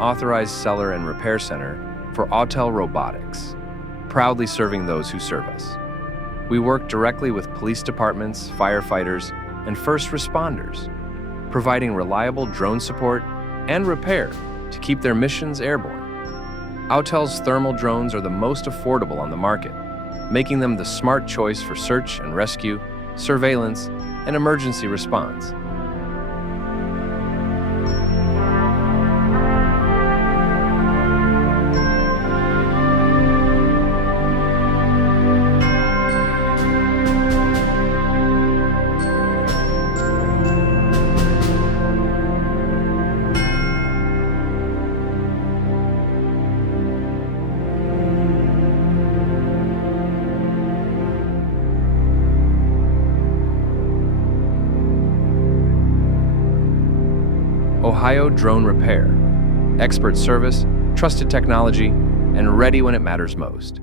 authorized seller and repair center for Autel Robotics, proudly serving those who serve us. We work directly with police departments, firefighters, and first responders, providing reliable drone support and repair to keep their missions airborne. Autel's thermal drones are the most affordable on the market, making them the smart choice for search and rescue, surveillance, and emergency response. Ohio Drone Repair. Expert service, trusted technology, and ready when it matters most.